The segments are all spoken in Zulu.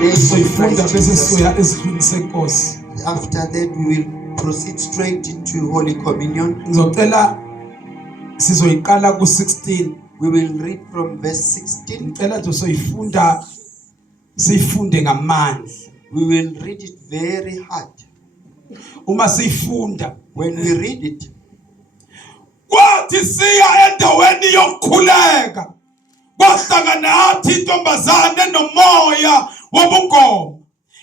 soyifunda bese soya esidlini senkosi. After that, we will proceed straight into Holy Communion. Ngizocela sizoyiqala ku-16. We will read from verse 16. Ngicela nje soyifunda sifunde ngamandla. We will read it very hard. Uma siyifunda, when we read it, kwathi siya endaweni yokukhuleka kwahlangana nathi intombazane nomoya wobungoma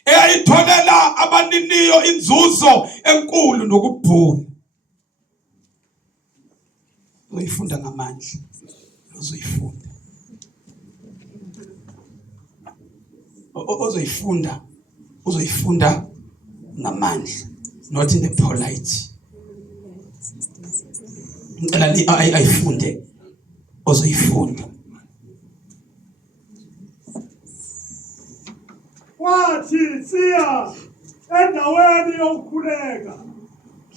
eyayitholela abaniniyo inzuzo enkulu nokubhula. Uyifunda ngamandla, uzoyifunda. Uzoyifunda ngamandla, not in the polite. Ngicela ayifunde ozoyifunda. Kwathi siya endaweni yokukhuleka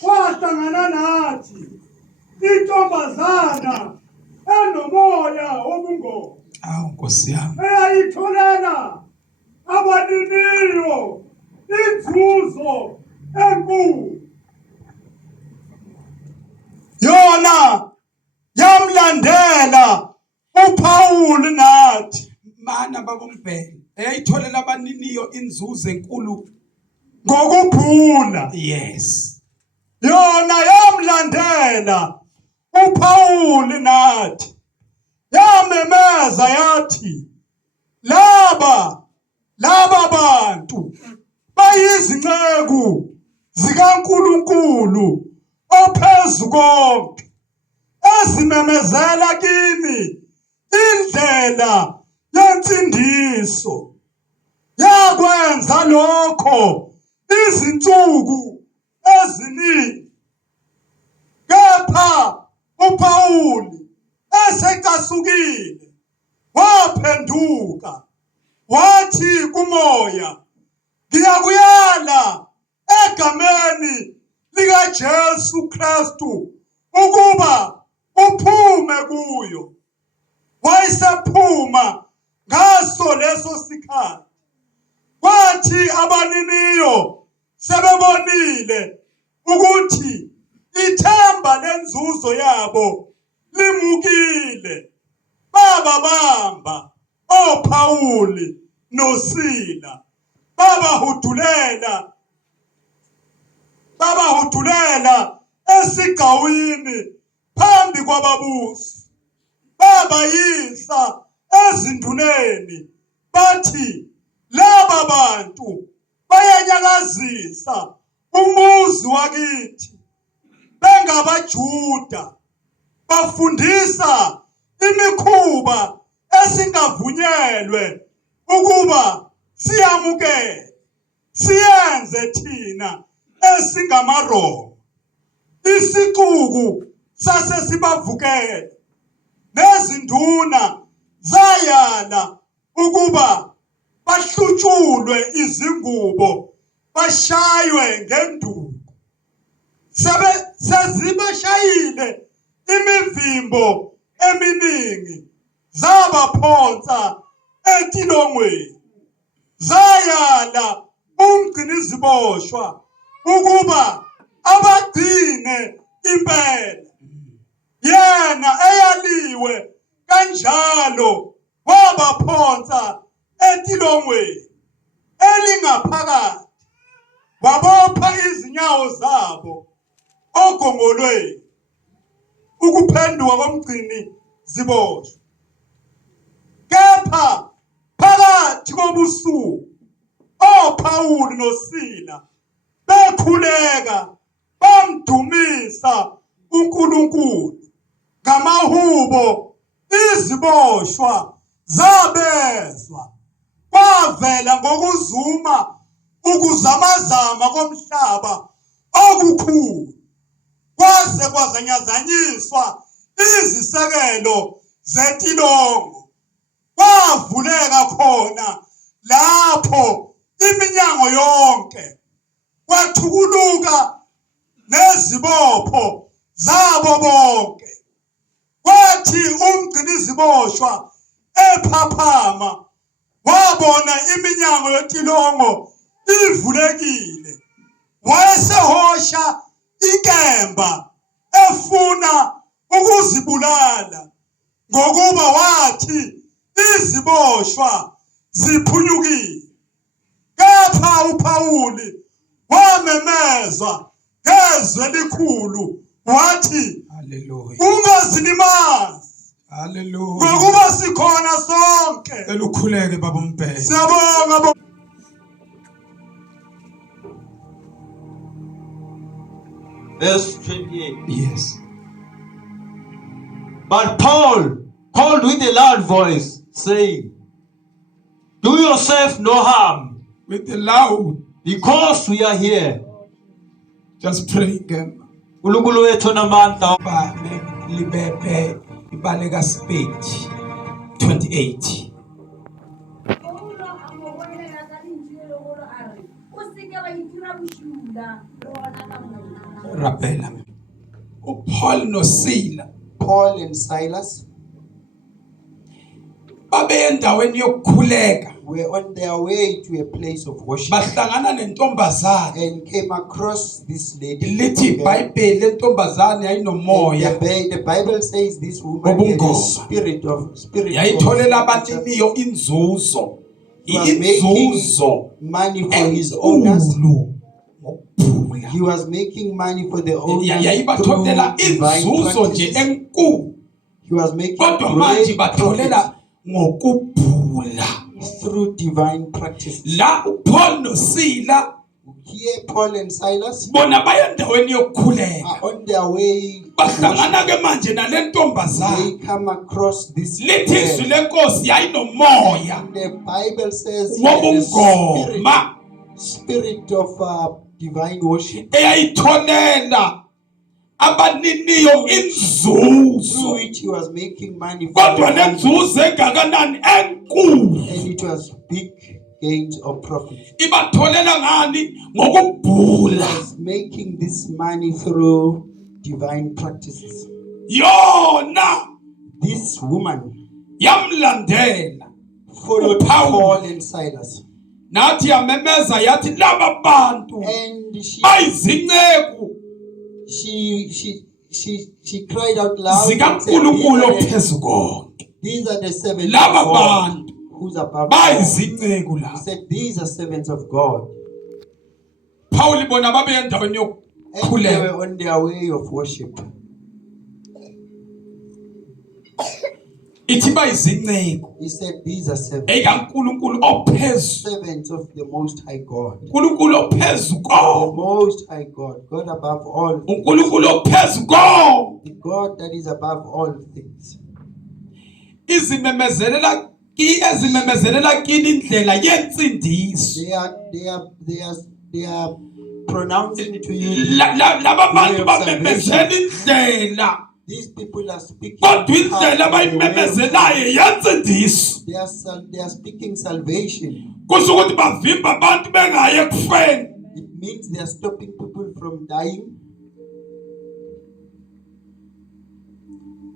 kwahlangana nathi intombazana enomoya wobungoma Nkosi yami, eyayitholela abaniniyo inzuzo enkulu. Yona yamlandela uPawuli nathi mana babombhele eyayitholela abaniniyo inzuzo enkulu ngokubhula. Yes. Yona yamlandela uPawuli nathi yamemeza yathi laba bantu bayizinceku zikaNkulunkulu ophezukonke ezimemezela kini indlela yensindiso. Yakwenza lokho izinsuku eziningi. Kepha uPawuli esecasukile waphenduka wathi kumoya, ngiyakuyala egameni likaJesu Kristu ukuba uphume kuyo. Wayesephuma ngaso leso sikhathi. Kwathi abaniniyo sebebonile ukuthi ithemba lenzuzo yabo limukile, bababamba oPawuli noSila babahudulela esigcawini phambi kwababusi. Babayisa ezinduneni bathi laba bantu bayanyakazisa umuzi wakithi bengabaJuda, bafundisa imikhuba esingavunyelwe ukuba siyamukele siyenze thina esingamaRoma. Isixuku sasesibavukele nezinduna zayala ukuba bahlutshulwe izingubo bashaywe ngenduku. Sezibashayile imivimbo eminingi zabaphonsa entilongweni. Zayala umgciniziboshwa ukuba abagcine impela. Yena eyaliwe kanjalo wabaphonsa entilongweni elingaphakathi, wabopha izinyawo zabo ogongolweni. Ukuphenduka komgcini ziboshwa. Kepha phakathi kobusuku oPawuli noSila bekhuleka bamdumisa uNkulunkulu ngamahubo. Iziboshwa zabezwa. Kwavela ngokuzuma ukuzamazama komhlaba okukhulu, kwaze kwazanyazanyiswa izisekelo zentilongo. Kwavuleka khona lapho iminyango yonke, kwathukuluka nezibopho zabo bonke. Kwathi umgciniziboshwa ephaphama wabona iminyango yentilongo ivulekile. Wayesehosha inkemba efuna ukuzibulala ngokuba wathi iziboshwa ziphunyukile. Kepha uPawuli wamemezwa ngezwi elikhulu wathi, Hallelujah. ungazilimazi Hallelujah. ngokuba sikhona sonke. Elukhuleke baba Mbhele. Siyabonga. Verse 28. Yes. But Paul called with a loud voice, saying, Do yourself no harm, With the loud, because we are here. just pray again. uNkulunkulu wethu namandla. Ba libephe ibaleka speed 28. Rapela. uPaul noSila Paul and Silas babe endaweni yokukhuleka were on their way to a place of worship bahlangana nentombazana and came across this lady. lithi iBhayibheli lentombazana yayinomoya The Bible says this woman had a Ubungoma. spirit yayitholela of abaniniyo inzuzo He was making inzuzo money for his owners. enkulu ngokubhula He was making money for the owners yayibatholela through divine inzuzo nje practices. enkulu He was making kodwa manje great batholela profits ngokubhula through divine practices. la uPaul noSila Here Paul and Silas bona baya endaweni yokukhuleka are on their way. bahlangana ke manje nalentombazana They come across this lithi izwi girl. lenkosi yayinomoya The Bible says he had a wobungoma spirit of divine worship eyayitholela abaniniyo through inzuzo which he was making money for kodwa the owners. lenzuzo engakanani enkulu And it was big gains of profit. ibatholela ngani He ngokubhula was making this money through divine practices. yona This woman yamlandela followed Paul. Paul and Silas, nathi yamemeza yathi laba bantu and bayizinceku she cried out loud and said, zikaNkulunkulu ophezu konke These are the servants laba of God bantu who's above all. bayizinceku He la said, These are servants of God. Paul bona babe endaweni And they yokukhuleka were on their way of worship. ithi bayizinceku He said, These are servants, ekaNkulunkulu ophezu servants of the Most High God. uNkulunkulu ophezu The konke Most High God, God above all, uNkulunkulu ophezu konke the God that is above all things. ezimemezelela kini indlela yensindiso They are pronouncing to you. laba bantu bamemezela indlela These people are speaking. kodwa indlela out the way of- abayimemezelayo yensindiso They are speaking salvation. kusho ukuthi bavimba abantu bengayi ekufeni It means they are stopping people from dying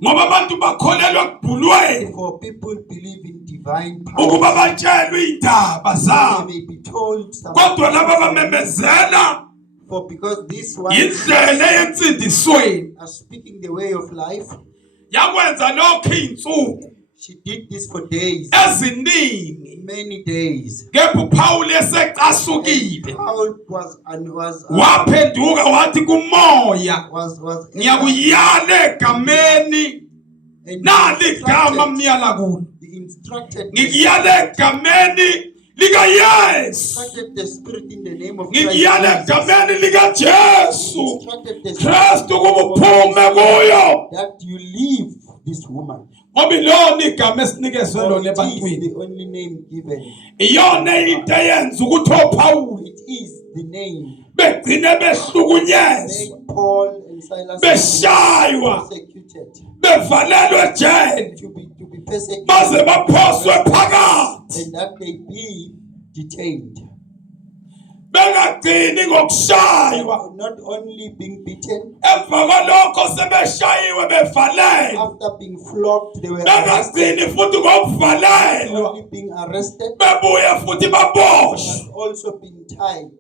ngoba abantu bakholelwa ekubhulweni for people believe in divine power. ukuba batshelwe indaba They zabo may be told kodwa laba something. bamemezela For because this one indlela yensindisweni are speaking the way of life, yakwenza lokho insuku she did this for days, eziningi many days. kepha uPaul esecasukile Paul waphenduka wathi kumoya was ngiyakuyala egameni and nali igama myala kulo instructed ngikuyala egameni likaYesu the spirit in the name of ngikuyala Christ egameni likaJesu instructed the spirit Kristu kuba uphume kuyo that you leave this woman. ngoba ilona igama esinikezwe For lona it is ebantwini the only name given. iyona into eyenza ukuthi oPaul It is the name begcine behlukunyezwa made Paul and Silas beshaywa persecuted bevalelwe ejele to be persecuted baze baphoswe phakathi and that they be detained. bengagcini ngokushaywa not only being beaten, emva kwalokho sebeshayiwe bevalelwe after being flogged, they were arrested, bengagcini futhi ngokuvalelwa only being arrested, bebuye futhi baboshwe but also being tied.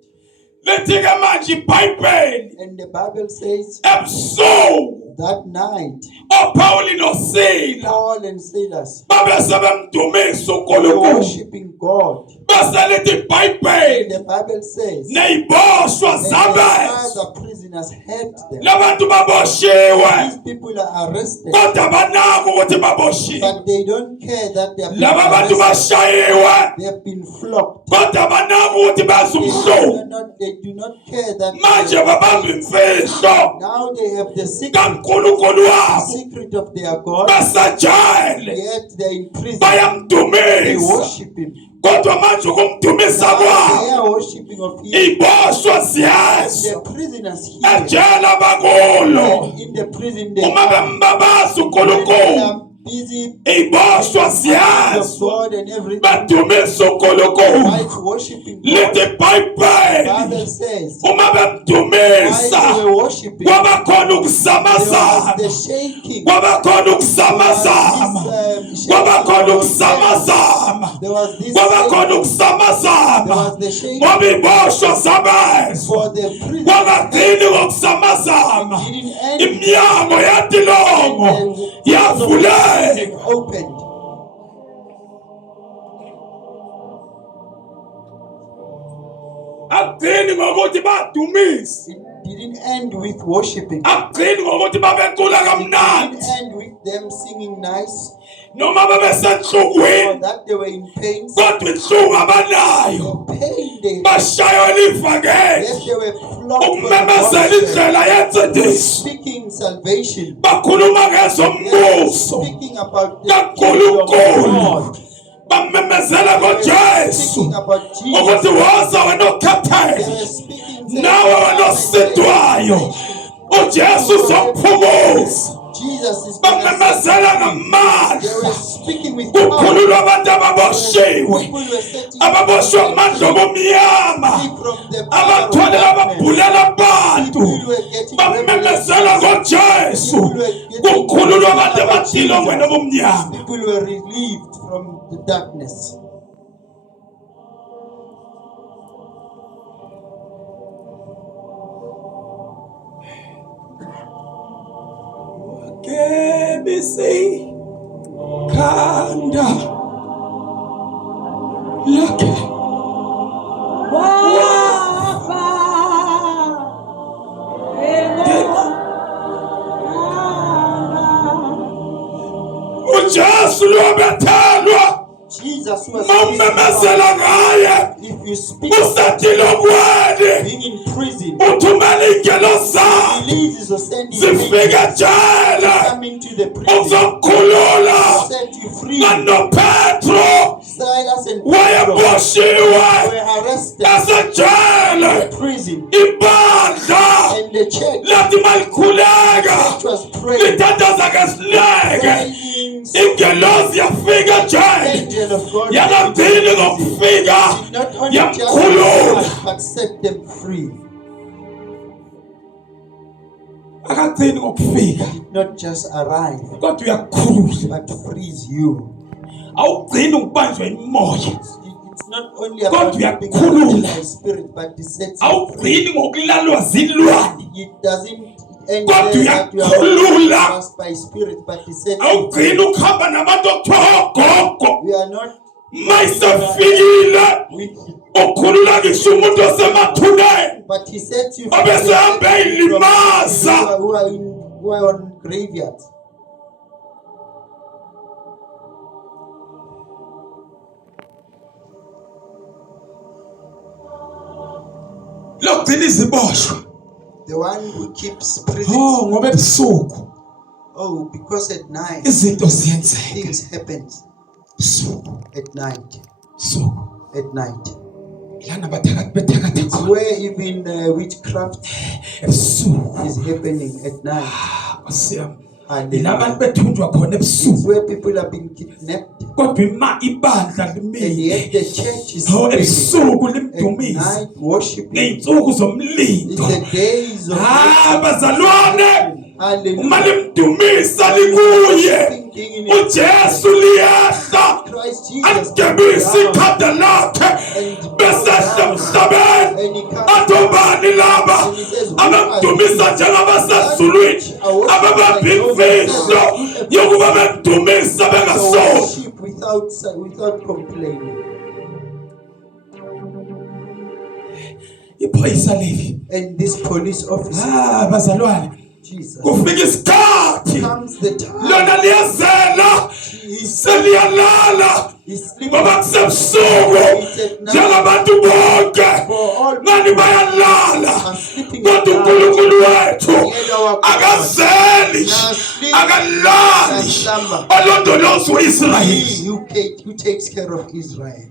lithi-ke manje ibhayibheli And the Bible says ebusuku that night, oPawuli noSila Paul and Silas babe sebemdumisa were uNkulunkulu worshiping God. bese lithi ibhayibheli The Bible says neyiboshwa that the zabezwa other prisoners helped them. labantu baboshiwe These people are arrested, kodwa banako ukuthi baboshiwe but they don't care that they have been laba bantu arrested. bashayiwe They have been flogged. kodwa banako ukuthi benze umhlubu They do not care that manje babamba imfihlo now they have the secret, kaNkulunkulu wabo secret of their God, basajele yet they are in prison. They bayamdumisa worship Him. kodwa manje ukumdumisa Now they kwabo are worshiping of Him. iboshwa The ziyezwa prisoners here, ejele bakulo in the prison, they uma are bembabaza uNkulunkulu busy iboshwa of ziyezwa God and everything. badumisa uNkulunkulu While worshiping God, lithi the ibhayibheli Bible says, uma while bemdumisa they were worshiping, kwabakhona there was ukuzamazama the shaking. kwabakhona ukuzamazama kwabakhona ukuzamazama There was this kwabakhona shaking. There ukuzamazama was the shaking ngoba iboshwa zabezwa for the prison. kwangagcini ngokuzamazama Didn't end. iminyango yatilongo yavuleka Opened. akugcini ngokuthi badumise It didn't end with worshiping. akugcini ngokuthi babecula It kamnandi didn't end with them singing nice noma or babesenhlungwini that they were in pain. kodwa inhlungu abanayo The pain they had. bashaywa livakeli Yes, they were flogged for the ukumemezela gospel. indlela yensindiso Speaking salvation. bakhuluma They were ngezombuso speaking about the kaNkulunkulu kingdom of God. bamemezela They were ngoJesu speaking about ukuthi Jesus. woza wena They okhathele were speaking nawe wena osidwayo uJesu uzokuphumuza Jesus is going to bamemezela They were ngamandla speaking with power. kukhululwa abantu ababoshiwe People were setting ababoshwe amandla omnyama free from the power of abatholela darkness. babhulela abantu People were getting bamemezela revelation. ngoJesu kukhululwa abantu abatilongweni obumnyama People were relieved from the darkness. kebisi khanda lakhe wafa uJesu lobethelwa Jesus was mawumemezela ngaye if you speak usatilongweni being in prison, uthumela ingelo zakhe releases or send you zifike ejele come into the prison, uzokukhulula set you free. nanoPetro Silas and Peter wayeboshiwe were arrested esejele in prison, ibandla and the church lathi malikhuleka was praying, lithandaza ngesileke praying, ingelosi yafika ejele angel of God yakagcini ngokufika did not only just yamkhulula deliver, but set them free. akagcini ngokufika Did not just arrive, kodwa uyakukhulula but frees you. awugcini ukubanjwa imoya It's not only about Kodwa being uyakukhulula. by spirit, but it sets you free. awugcini ngokulalwa zilwane It doesn't end Kodwa there that you uyakukhulula. are just by spirit, but it sets you awugcini free. ukuhamba nabantu okuthiwa ogogo We are not mayisefikile with, ukhulula ngisho umuntu osemathuneni but he sets you Obese hambe from ey'limaza. people who are on graveyards. lokugcina iziboshwa The one who keeps prisons. ngoba ebusuku Oh, because at night izinto ziyenzeka things happen. ebusuku At night. ebusuku At night. lana bathakathi bethakatha It's khona where even witchcraft ebusuku is happening at night. Nkosi yami Ilabantu bethunjwa khona It's ebusuku. where people have been kidnapped. Kodwa ibandla And limile. yet the church is Oh, speaking. ebusuku At limdumise. night worshiping. Ngeyinsuku In zomlindo. the days of Bazalwane, uma hallelujah. limdumisa likuye. Worshiping King in his uJesu liyehla. Christ Jesus. Agebisa ikhanda lakhe besehla emhlabeni. And he comes Atobani laba abamdumisa njengabasezulwini ababamba imfihlo yokuba bemdumisa to bengasozi. worship without complaining. Iphoyisa levi. And this police officer, Bazalwane, Jesus, kufika isikhathi comes the time lona liyazela seliyalala he's sleeping. ngoba kusebusuku njengabantu bonke ngani bayalala kodwa uNkulunkulu wethu akazeli akalali olondoloza uIsrayeli. He who takes care of Israel.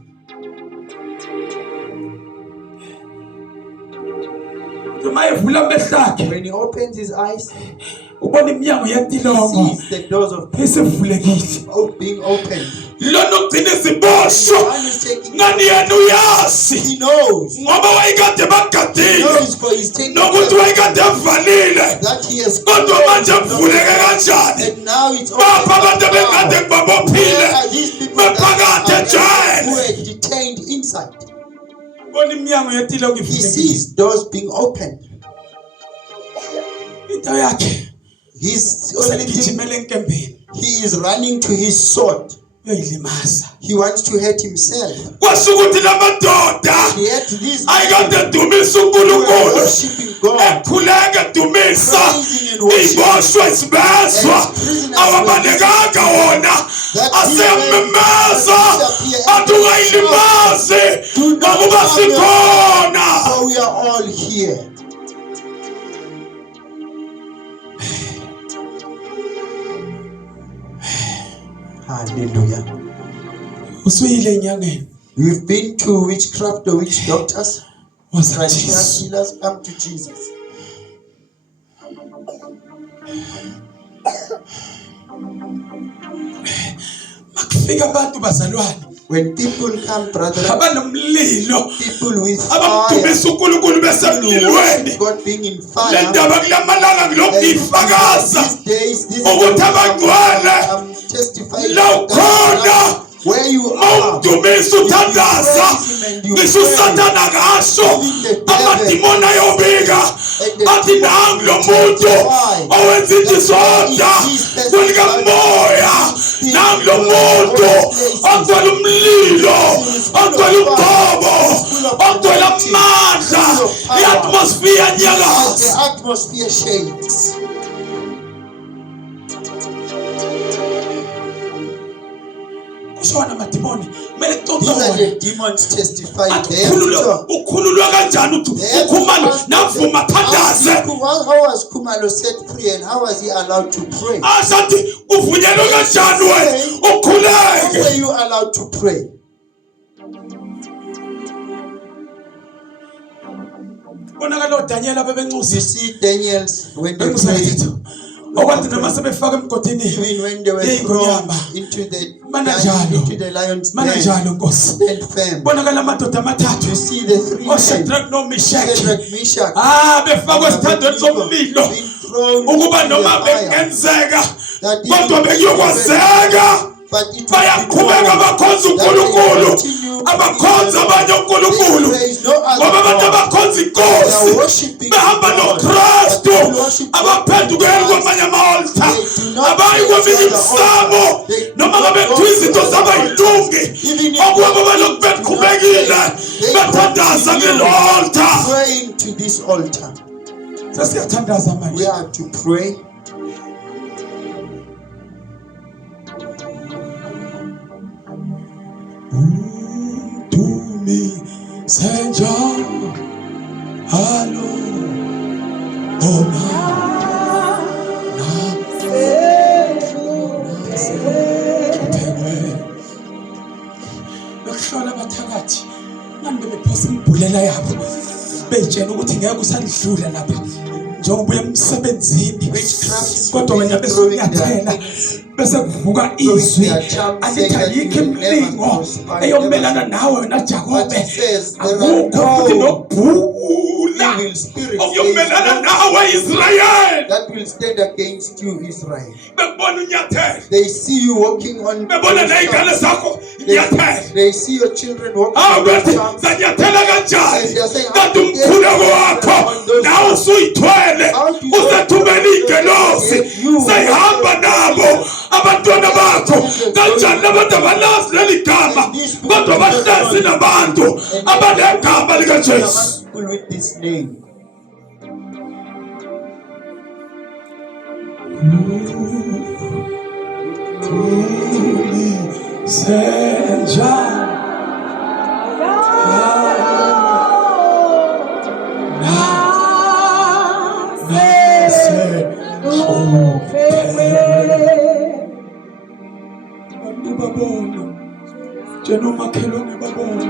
Uma evula amehlo akhe When he opens his eyes, ubona iminyango he yentilongo sees the doors of isivulekile. being opened. Lona ugcina iziboshwa The one who's taking ngani yena uyazi he knows. ngoba wayekade He bagadile knows for he's taking nokuthi care wayekade evalile that he has kodwa manje kuvuleke kanjani. and now it's Bapha abantu bekade Where babophile are these people bephakathi that ejele. were detained inside? Bona iminyango yentilongo He ivulekile. sees doors being opened. Into yakhe He's only thing, usegijimela enkembeni he is running to his sword. uyoyilimaza. He wants to hurt himself. Kwasho ukuthi lamadoda Yet these ayekade edumisa who are uNkulunkulu worshiping God, ekhuleka edumisa iboshwa izibezwa awabanekanga wona aseyamemeza athi ungayilimazi ngokuba sikhona. so we are all here. Hallelujah. Usuyile enyangeni You've been to witchcraft or witch doctors? waza Traditional Jesu. healers, come to Jesus. Makufika abantu bazalwane When people come, brethren, abanomlilo people with fire, abamdumisa uNkulunkulu besemlilweni. God being in Le fire, ndaba kulamalanga ngilokuyifakaza these ukuthi abangcwele I'm testifying la ukhona where you are. mawudumisa uthandaza ngisho uSathane akasho amadimoni ayobika athi nangu lo muntu owenza idisorder kwelikamoya, nangu lo muntu ogcwele umlilo, ogcwele uqobo, ogcwele amandla, i-atmosphere The yanyakaza. atmosphere shakes. Kusho amadimoni kumele These are kuxoxe the demons testifying. athi They have to talk. ukhululwa kanjani uthi They have to ukhumalo ask navuma them, thandaze. how was Kumalo set free and how was he allowed to pray? Ashathi uvunyelwe kanjani wena How ukhuleke. were you allowed to pray? Bonakala uDaniel You abebenxusa see Daniel's when they benxusa prayed, bethu okwathi noma sebefaka emgodini even when they were yeyingonyama thrown into the lion's den, mananjalo Nkosi. stand firm. Bonakala amadoda amathathu You see the three men, oShadrach noMeshach Shadrach, Meshach, befakwa esithandweni somlilo being thrown ukuba into noma the fire. bekungenzeka That kodwa even bekuyokwazeka. but it was Bayaqhubeka bakhonza uNkulunkulu, abakhonza abanye uNkulunkulu ngoba abantu abakhonza inkosi behamba noKristu abaphendukela kwamanye ama-altar abayi kweminye imsamo noma ngabe kuthiwa izinto zabayilungi okuwabo balokhu beqhubekile bethandaza kulelo altar. praying to this altar. Sesiyathandaza We manje. are to pray. Undumi senja halo ona na sephekwe lokuhlola abathakathi manje bephosa imbhulela yabo beyitshela ukuthi ngeke usadlula lapha njengoba emsebenzini Witchcraft kodwa wena bese throwing their uyathela things, bese kuvuka izwi alithi ayikho imilingo eyomelana nawe wena Jakobe, akukho futhi nokubhula evil spirits okuyomelana nawe Israyeli. that will stand against you, Israel. Bebona unyathela, They see you walking on bebona nezingane those zakho stumps. nyathela. They see your children walking Hawu on those bethi stumps. zanyathela kanjani kanti umkhuleko wakho nawe usuyithwele usethumela iy'ngelosi seyihamba nabo abantwana bakho. Kanjani abantu abalazi leli gama kodwa bahlezi nabantu abanegama likaJesu? People with this name. Senja bantu babona njena umakhelwane babona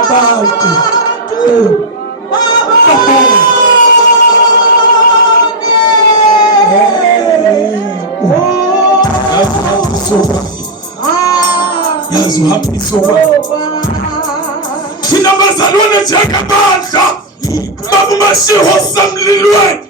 abantu yazi uhambiso thina bazalwane njengamandla babumashiho samlilweni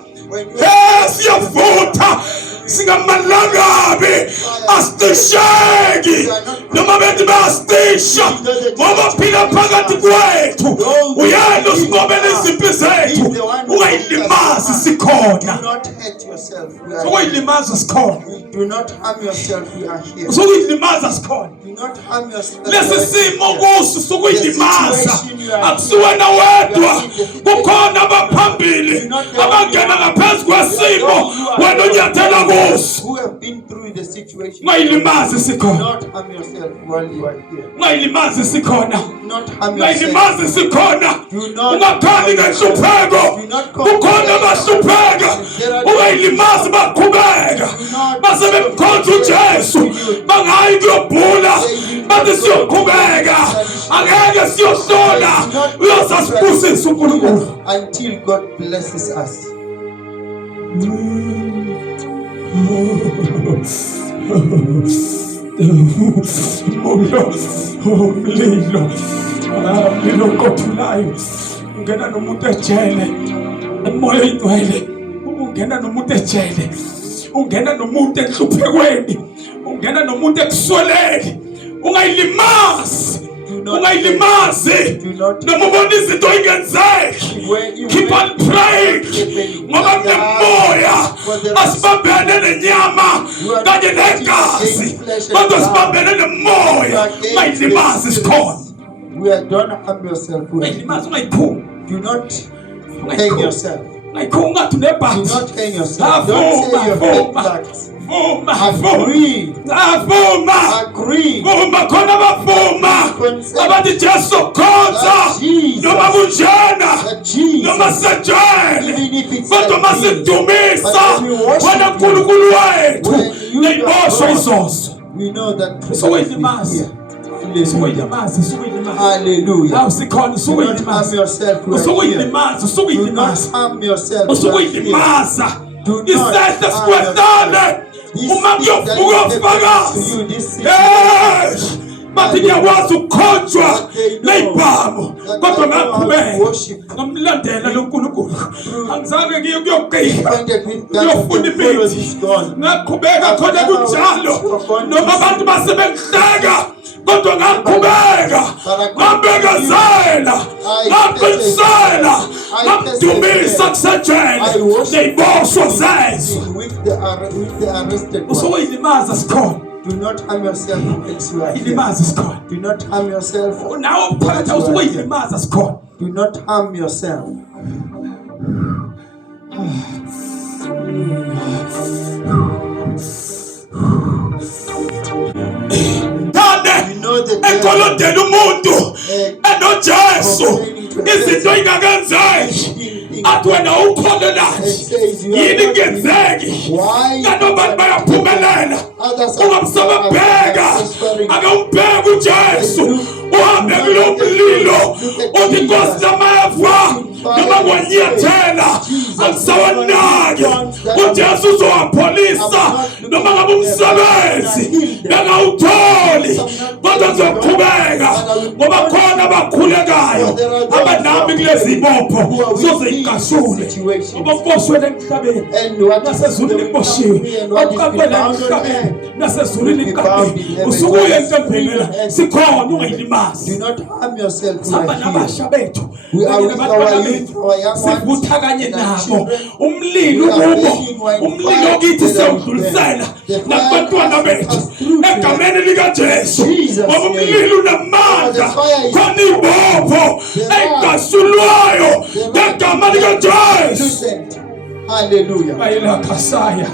siyavutha singamalagabe asitisheki noma bethi bayasitisha ngoba phila phakathi kwethu uyena usinqobela izimpi zethu ungayilimazi sikhona. Do not hurt yourself. We are here. Sokuyilimaza sikhona, Do not harm yourself. We are here. sokuyilimaza sikhona. Do not harm yourself. Lesi simo kuso sokuyilimaza akusiwena wedwa, kukhona abaphambili abangena ngaphezu kwesimo wena unyathela kuso. Who have been through the situation. Ungayilimazi Do sikhona, not harm yourself while you are here. ungayilimazi sikhona, Do not harm ungayilimazi yourself. sikhona. Do not Ungakhali ngenhlupheko, kukhona abahlupheka, ungayilimazi baqhubeka base bemkhonza uJesu bangayi kuyobhula bathi siyoqhubeka angeke siyohlola uyosasibusisa uNkulunkulu. until God blesses us. Umlilo oqothulayo ungena nomuntu ejele, emoya oyingcwele ungena nomuntu ejele, ungena nomuntu enhluphekweni, ungena nomuntu ekusweleni. Ungayilimazi, ungayilimazi noma ubona izinto ingenzeki. Keep on praying ngoba kunemoya asibambene nenyama kanye negazi kodwa sibambene nemoya. Ungayilimazi sikhona, We are don't harm yourself. ungayilimazi, ungayiphumi, Do not hang yourself. ungayiphumi ungathi Do unebhathi. not hang yourself. Don't say your fake facts. Agree. Agree. Vuma khona abavuma abathi Jesu khonza noma kunjena noma sejele Even if it's kodwa like this, masidumisa but when we worship wena you, uNkulunkulu wethu when you neyibosho are izozo. we know that Christ So is uyilimazi, here. sokuyilimazi, sokuyilimazi. Hallelujah. Hawu sikhona, Do not harm sokuyilimazi, yourself. We are here. sokuyilimazi, Do sokuyilimazi, not harm yourself. We are here. sokuyilimaza. Do not Isehlo harm sikwedlane yourself. This uma thing that kuyovuka is ubufakazi. to you, this Yes, bathi ngiyakwazi ukukhonjwa neyibhamu kodwa ngaqhubeka ngamlandela lo Nkulunkulu. Angizange ngiye kuyogqika uyofuna imithi, ngaqhubeka khona kunjalo noma abantu basebengihleka kodwa ngaqhubeka, ngabhekezela, ngaqinisela, ngamdumisa kusejele neyiboshwa zezwe. with the arrested one. Usokuyilimaza sikhona, Do not harm yourself. It's right here. ilimaza sikhona. Do not harm yourself. Nawe uphakathi usokuyilimaza sikhona. Do not harm yourself. Tande ekolodela umuntu enoJesu izinto ingakenzeki athi wena ukholelayo yini ngenzeki kanobani bayaphumelela. Ungamsababheka akawumbheka uJesu uhambe kulo mlilo uthi Nkosi nameva fire is wanyathela Jesus, akusawanaki uJesu uzowapholisa noma ngabe umsebenzi bengawutholi kodwa uzoqhubeka ngoba khona abakhulekayo abanami kulezi ibopho zozeyikasule ngoba kuboshwele emhlabeni nasezulwini kuboshiwe akuqaphele emhlabeni nasezulwini kuqaphele usukuye entembeni sikhona ungayilimazi do not harm yourself sihamba like nabasha bethu We are kanye with nabantwana our bethu youth, our young ones, sivutha kanye and our nabo children. umlilo We are kubo making one umlilo fire kithi together with siyawudlulisela them. The fire nakubantwana has bethu passed through to egameni likaJesu Jesus' ngoba name. umlilo unamandla The fire is khona ibopho engasulwayo ngegama likaJesu Lucent. Hallelujah. bayelakhasaya